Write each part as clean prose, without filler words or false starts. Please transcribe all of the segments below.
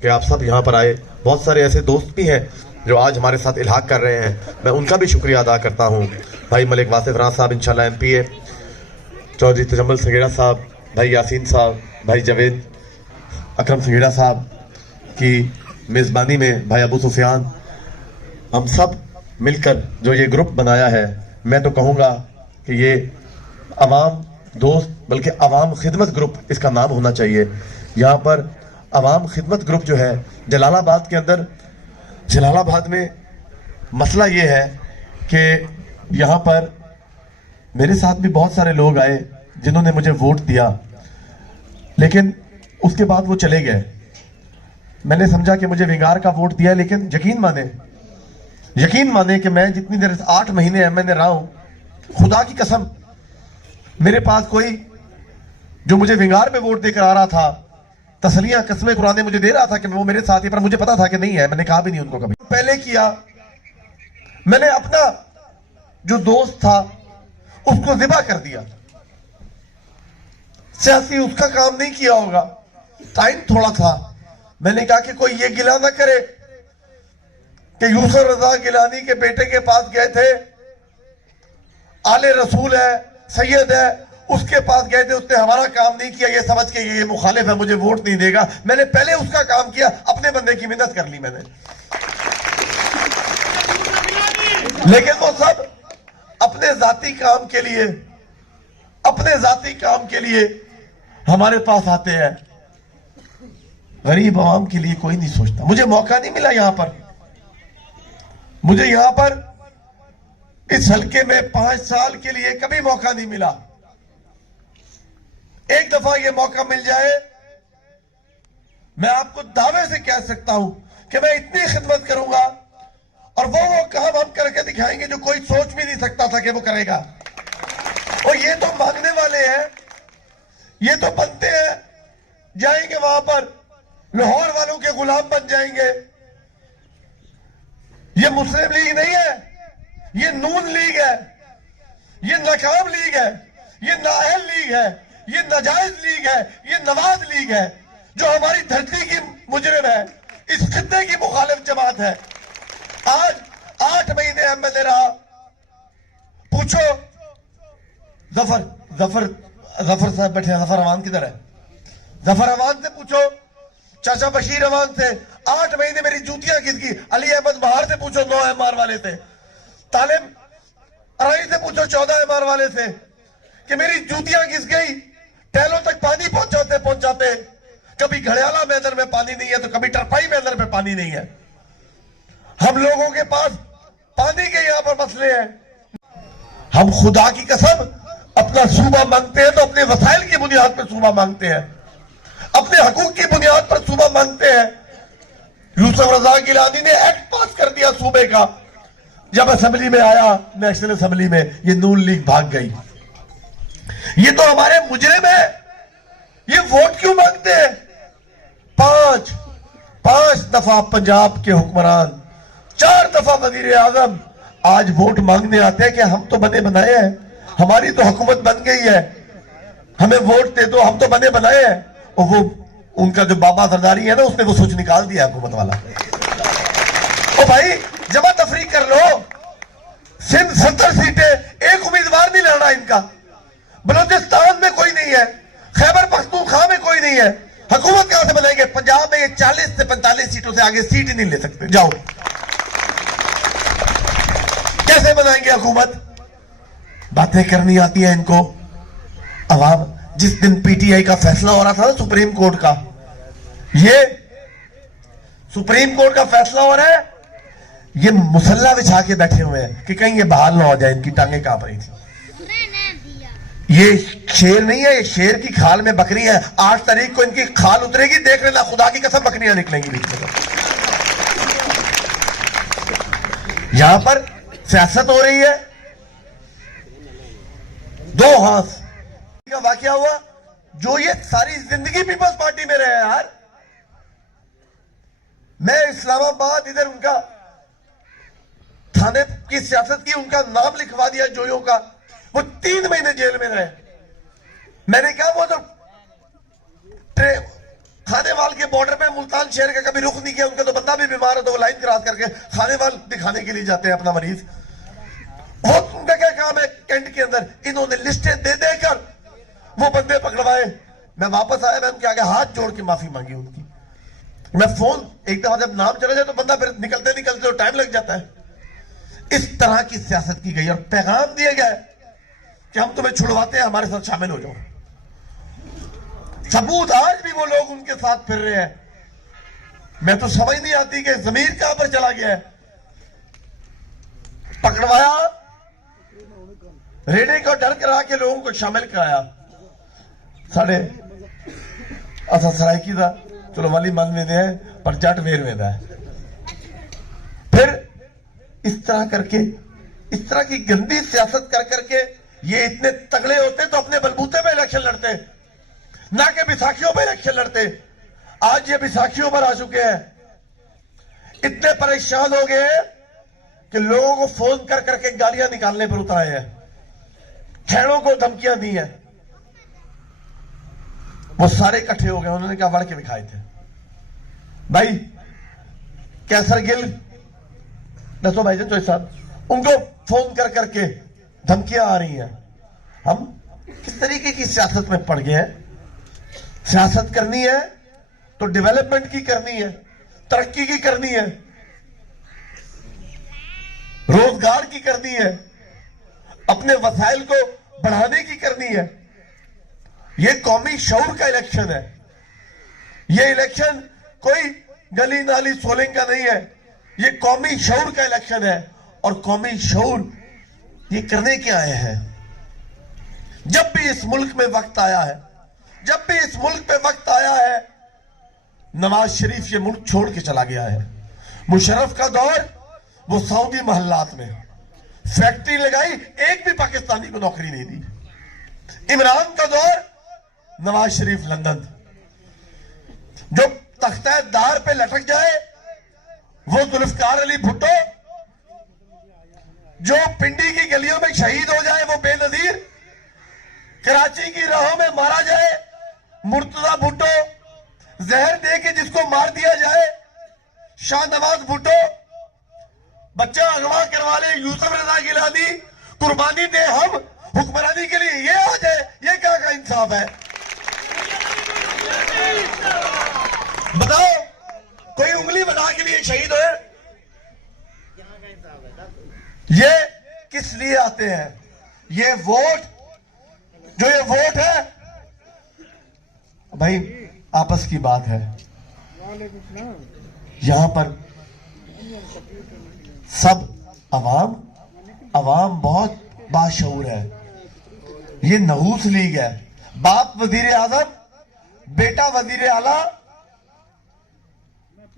कि आप सब यहाँ पर आए। बहुत सारे ऐसे दोस्त भी हैं जो आज हमारे साथ इल्हाक कर रहे हैं, मैं उनका भी शुक्रिया अदा करता हूँ। भाई मलिक वासिफ राना साहब इंशाल्लाह MPA, चौधरी तजम्मुल संगेड़ा साहब, भाई यासीन साहब, भाई जावेद अकरम संगेड़ा साहब की मेज़बानी में भाई अबू सुफियान, हम सब मिलकर जो ये ग्रुप बनाया है, मैं तो कहूँगा कि ये अवाम दोस्त बल्कि अवाम खिदमत ग्रुप इसका नाम होना चाहिए। यहाँ पर अवाम खिदमत ग्रुप जो है जलालाबाद के अंदर, जलालाबाद में मसला ये है कि यहाँ पर मेरे साथ भी बहुत सारे लोग आए जिन्होंने मुझे वोट दिया, लेकिन उसके बाद वो चले गए। मैंने समझा कि मुझे विंगार का वोट दिया, लेकिन यकीन माने कि मैं जितनी देर 8 महीने MNA रहा हूं, खुदा की कसम मेरे पास कोई जो मुझे विंगार पे वोट देकर आ रहा था, तसलियां कसमें कुराने मुझे दे रहा था कि वो मेरे साथ ही, पर मुझे पता था कि नहीं है। मैंने कहा भी नहीं उनको कभी। पहले किया मैंने अपना जो दोस्त था उसको ज़िबा कर दिया। सियासी उसका काम नहीं किया होगा, टाइम थोड़ा था। मैंने कहा कि कोई ये गिला ना करे कि यूसुफ रजा गिलानी के बेटे के पास गए थे, आले रसूल है, सैयद है, उसके पास गए थे, उसने हमारा काम नहीं किया, ये समझ के ये मुखालिफ है, मुझे वोट नहीं देगा। मैंने पहले उसका काम किया, अपने बंदे की मिन्नत कर ली मैंने। लेकिन वो सब अपने जाती काम के लिए हमारे पास आते हैं। गरीब आवाम के लिए कोई नहीं सोचता। मुझे मौका नहीं मिला यहां पर, मुझे यहां पर इस हल्के में 5 साल के लिए कभी मौका नहीं मिला। एक दफा ये मौका मिल जाए, मैं आपको दावे से कह सकता हूं कि मैं इतनी खिदमत करूंगा और वो काम हम करके दिखाएंगे जो कोई सोच भी नहीं सकता था कि वो करेगा। और ये तो मांगने वाले हैं, ये तो बनते हैं, जाएंगे वहां पर लाहौर वालों के गुलाम बन जाएंगे। ये मुस्लिम लीग नहीं है, ये नून लीग है, ये नाकाम लीग है, ये नाअहल लीग है, ये नाजायज लीग है, ये नवाज लीग है, जो हमारी धरती की मुजरिम है, इस खित्ते की मुखालिफ जमात है। आज 8 महीने MNA रहा। पूछो जफर साहब बैठे हैं, जफर अवान किधर है? जफर अवान से पूछो, चाचा बशीर अवान से 8 महीने मेरी जूतियां किस की। अली अहमद बहार से पूछो, 9 MR वाले से। तालिब अराई से पूछो, 14 MR वाले से, कि मेरी जूतियां किस गई। टहलों तक पानी पहुंचाते कभी घड़ियाला मैदान में पानी नहीं है तो कभी टरपाई मैदान में पानी नहीं है। हम लोगों के पास पानी के यहां पर मसले हैं। हम खुदा की कसम अपना सूबा मांगते हैं तो अपने वसाइल की बुनियाद पर सूबा मांगते हैं, अपने हकूक की बुनियाद पर सूबा मांगते हैं। यूसुफ रजा गिलानी ने एक्ट पास कर दिया सूबे का। जब असेंबली में आया, नेशनल असेंबली में, ये नून लीग भाग गई। ये तो हमारे मुजरिम है, ये वोट क्यों मांगते हैं? 5 दफा पंजाब के हुक्मरान, 4 दफा वजीर आजम आज वोट मांगने आते हैं कि हम तो बने बनाए हैं, हमारी तो हुकूमत बन गई है, हमें वोट दे दो, हम तो बने बनाए हैं। और वो उनका जो बाबा सरदारी है ना, उसने वो सोच निकाल दिया हुकूमत वाला। ओ भाई जमा तफरीक कर लो। सिंध 70 सीटें, एक उम्मीदवार नहीं लड़ रहा इनका। बलूचिस्तान में कोई नहीं है, खैबर पख्तूनख्वा में कोई नहीं है। हुकूमत कहां से बनाएंगे? पंजाब में ये 40 से 45 सीटों से आगे सीट ही नहीं ले सकते। जाओ, कैसे बनाएंगे हुकूमत? बातें करनी आती है इनको। अवाम, जिस दिन PTI का फैसला हो रहा था ना सुप्रीम कोर्ट का, ये सुप्रीम कोर्ट का फैसला हो रहा है, ये मुसल्ला बिछा के बैठे हुए हैं कि कहीं ये बहाल ना हो जाए। इनकी टांगें कांप रही थी। ये शेर नहीं है, ये शेर की खाल में बकरी है। 8 तारीख को इनकी खाल उतरेगी, देख लेना, खुदा की कसम बकरियां निकलेंगी बीच में। यहां पर सियासत हो रही है। 2 हाथ का वाकया हुआ, जो ये सारी जिंदगी पीपल्स पार्टी में रहे यार। मैं इस्लामाबाद, इधर उनका थाने की सियासत की, उनका नाम लिखवा दिया जोयो का। वो 3 महीने जेल में रहे। मैंने कहा वो तो खानेवाल के बॉर्डर पे मुल्तान शहर का कभी रुख नहीं किया, उनका तो बंदा भी बीमार है तो वो लाइन क्रॉस करके खानेवाल दिखाने के लिए जाते हैं अपना मरीज। बहुत उनका क्या काम है कैंट के अंदर, इन्होंने लिस्टें दे देकर वो बंदे पकड़वाए। मैं वापस आया, मैं उनके आगे हाथ जोड़ के माफी मांगी उनकी। मैं फोन एक दफा जब नाम चला जाए तो बंदा फिर निकलते निकलते तो टाइम लग जाता है। इस तरह की सियासत की गई और पैगाम दिया गया कि हम तुम्हें छुड़वाते हैं, हमारे साथ शामिल हो जाओ। सबूत आज भी वो लोग उनके साथ फिर रहे हैं। मैं तो समझ नहीं आती कि जमीर कहां पर चला गया है। पकड़वाया, रेडे को डर करा के लोगों को शामिल कराया। साढ़े असा सरायकी था चलो वाली मन में है पर जट वेर में है। फिर इस तरह करके, इस तरह की गंदी सियासत कर करके ये इतने तगड़े होते तो अपने बलबूते पे इलेक्शन लड़ते, ना कि बैसाखियों पे इलेक्शन लड़ते। आज ये बैसाखियों पर आ चुके हैं, इतने परेशान हो गए कि लोगों को फोन कर करके गालियां निकालने पर उतराए हैं, खैरों को धमकियां दी हैं। वो सारे इकट्ठे हो गए, उन्होंने क्या वड़ के दिखाए थे भाई। कैसर गिल दसो भाईजान चौधरी साहब, उनको फोन कर करके धमकियां आ रही हैं। हम किस तरीके की सियासत में पड़ गए हैं। सियासत करनी है तो डेवलपमेंट की करनी है, तरक्की की करनी है, रोजगार की करनी है, अपने वसाइल को बढ़ाने की करनी है। यह कौमी शऊर का इलेक्शन है। यह इलेक्शन कोई गली नाली सोलिंग का नहीं है, यह कौमी शऊर का इलेक्शन है। और कौमी शऊर ये करने के आए हैं। जब भी इस मुल्क में वक्त आया है, जब भी इस मुल्क पे वक्त आया है, नवाज शरीफ ये मुल्क छोड़ के चला गया है। मुशर्रफ का दौर वो सऊदी महल्लात में फैक्ट्री लगाई, एक भी पाकिस्तानी को नौकरी नहीं दी। इमरान का दौर नवाज शरीफ लंदन, जो तख्ता दार पे लटक जाए वो जुल्फकार अली भुट्टो, जो पिंडी की गलियों में शहीद हो जाए वो बेनजीर, कराची की राहों में मारा जाए मुर्तजा भुट्टो, जहर दे के जिसको मार दिया जाए शाहनवाज भुट्टो, बच्चा अगवा करवा ले यूसुफ रजा गिलानी, कुर्बानी दे हम हुक्मरानी के लिए, ये आ जाए, ये क्या का इंसाफ है। बताओ कोई उंगली बना के लिए शहीद हो। ये किस लिए आते हैं? ये वोट, जो ये वोट है भाई आपस की बात है। यहां पर सब अवाम बहुत बाशऊर है। ये नहूस लीग है, बाप वजीर आजम, बेटा वजीर आला,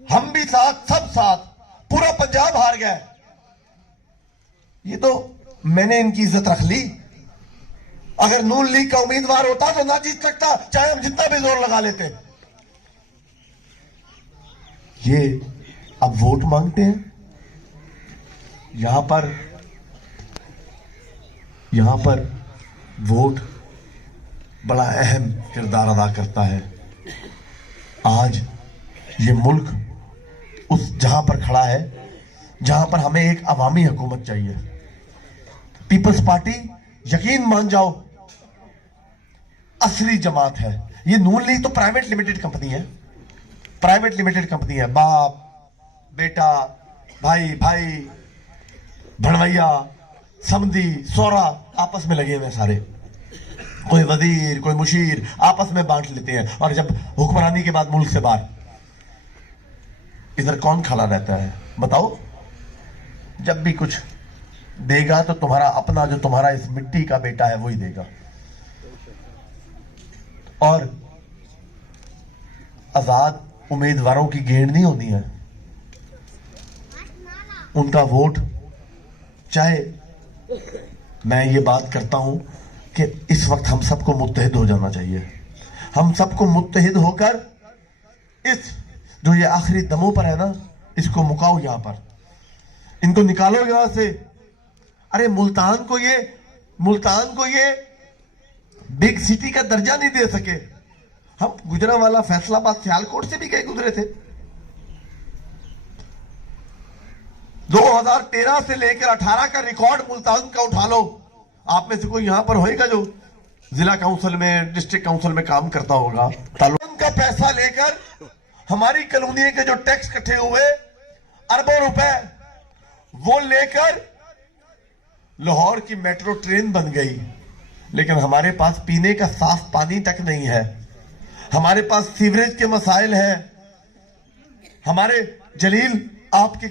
हम भी साथ, सब साथ, पूरा पंजाब हार गया। ये तो मैंने इनकी इज्जत रख ली। अगर नून लीग का उम्मीदवार होता तो ना जीत सकता, चाहे हम जितना भी जोर लगा लेते। ये अब वोट मांगते हैं। यहां पर वोट बड़ा अहम किरदार अदा करता है। आज ये मुल्क उस जहां पर खड़ा है जहां पर हमें एक अवामी हुकूमत चाहिए। पीपल्स पार्टी, यकीन मान जाओ, असली जमात है। ये नून लीग तो प्राइवेट लिमिटेड कंपनी है, प्राइवेट लिमिटेड कंपनी है। बाप बेटा, भाई भाई, भड़वैया, समधी, सोरा आपस में लगे हुए सारे, कोई वजीर कोई मुशीर आपस में बांट लेते हैं। और जब हुक्मरानी के बाद मुल्क से बाहर, इधर कौन खड़ा रहता है बताओ? जब भी कुछ देगा तो तुम्हारा अपना, जो तुम्हारा इस मिट्टी का बेटा है वही देगा। और आजाद उम्मीदवारों की गेंद नहीं होनी है। उनका वोट, चाहे मैं ये बात करता हूं कि इस वक्त हम सबको मुत्तहिद हो जाना चाहिए। हम सबको मुत्तहिद होकर इस जो ये आखिरी दमों पर है ना, इसको मुकाओ। यहां पर इनको निकालो यहां से। अरे मुल्तान को ये बिग सिटी का दर्जा नहीं दे सके। हम गुजरांवाला, फैसलाबाद, सियालकोट से भी गए गुजरे थे। 2013 से लेकर 18 का रिकॉर्ड मुल्तान का उठा लो, आप में से कोई यहां पर होएगा जो जिला काउंसिल में, डिस्ट्रिक्ट काउंसिल में काम करता होगा। तालुक का पैसा लेकर हमारी कॉलोनी के जो टैक्स इकट्ठे हुए अरबों रुपए, वो लेकर लाहौर की मेट्रो ट्रेन बन गई, लेकिन हमारे पास पीने का साफ पानी तक नहीं है, हमारे पास सीवरेज के मसाइल हैं। हमारे जलील आपके